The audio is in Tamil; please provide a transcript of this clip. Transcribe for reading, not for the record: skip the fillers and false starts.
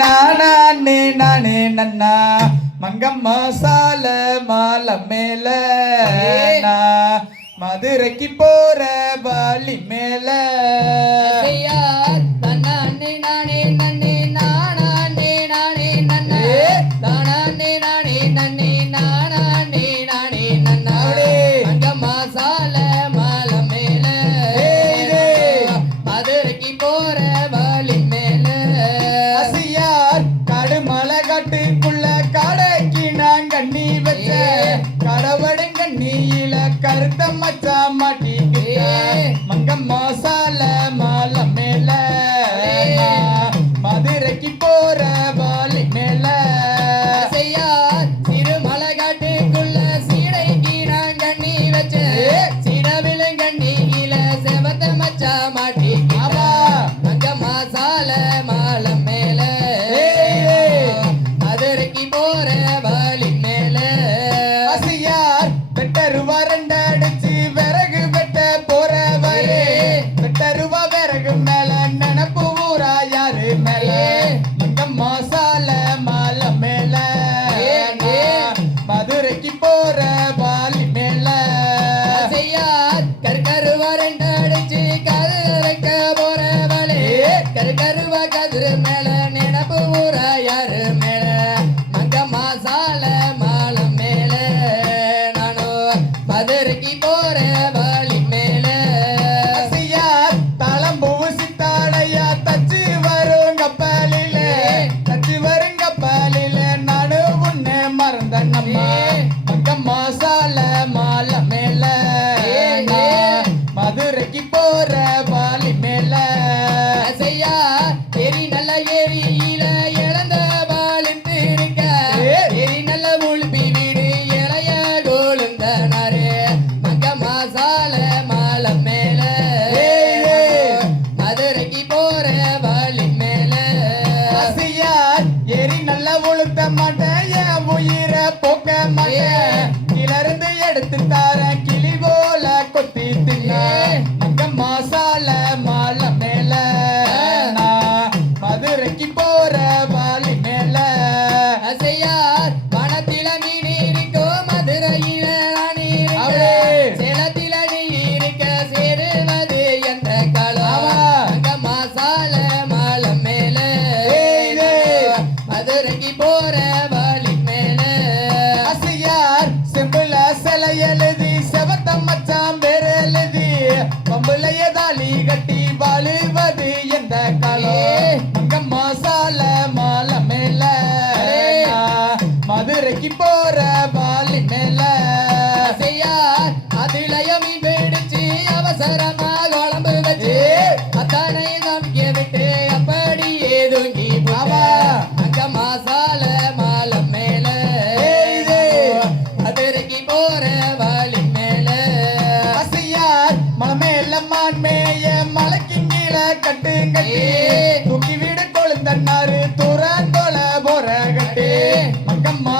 நானே நானே நன்னா மங்கம்மா சால மாலை மேல மதுரைக்கு போற வாலி மேல நானே நானே நன்னே நானே நானே நன்னா நானே நானே நன்னே நானே நானே நன்னா மங்கம்மா சால மாலை மேல மதுரைக்கு போற வாலி மேல காட்டுக்குள்ள கடைக்கு நான் கண்ணி வச்ச கடவடுங்க நீல கருத்த மச்சா மாட்டிக்கிட்ட மங்கம்மா சால மாலை மேல மதுரைக்கு போற வாலி மேல திருமலை காட்டுக்குள்ள சீடைக்கு நான் கண்ணி வச்ச சீடவிலும் கண்ணியில செவத்த மச்சா மாட்டிக்கிட்ட மங்கம்மா சால மாலை மேல மதுரைக்கு போற வாலி மேல கருக்கருவாரண்டடிச்சு கருக்க போற வழி கருக்கருவா கதிரு மேல நினப்பு ஊரா யாரு மேல மங்கம்மா சால மாலை மேல நானும் மதுரைக்கு போற வாலி மேல தளம்பூ சித்தாடையா தச்சு வரும் கப்பலில தச்சு வரும் கப்பலில நானு உன்னை மறந்த நம்ம மங்கம்மா சால மாலை மேல மதுரைக்கு போற வாலி மேல ஏரி நல்ல ஏரியில இழந்த பாலித்து இருக்க ஏரி நல்ல உள்பி வீடு இளைய கோளுந்தனாரு மங்கம்மா சால மாலை மேல மதுரைக்கு போற வாலி மேல ஏரி நல்ல உளுத்த மாட்டேன் என் உயிரை போக்க மாட்டேன் கிளர்ந்து எடுத்து தார கிளி போல கொத்தி தின்ன மங்கம்மா சால மாலை மேல மதுரைக்கு போற வாலி மேல வனத்தில மீன் இருக்கோ மதுரையில சேலத்தில நீ இருக்க சேருவது எந்த காலம் மங்கம்மா சால மாலை மேல மதுரைக்கு போற வாலி மேல செம்புல சிலை எழுதி செவத்த மச்சான் பேர் எழுதி பம்புலைய தாலி கட்டி வாழுவது எந்த காலம் மங்கம்மா சால மாலை மேல மதுரைக்கு போற வாலி மேல அதுலயமி பிடிச்சு அவசரமா குழம்பு வச்சு அத்தனை நம்பிக்கை விட்டு அப்படியே தூங்கி போவா மங்கம்மா சால மாலை மேல மதுரைக்கு போற வாலி மேல மலமேல மான்மேய மலைக்கு கீழே கட்டு கட்டி தூக்கி விடு கொழுந்தன்னாரு தூரந்தோல போற கட்டி மங்கம்மா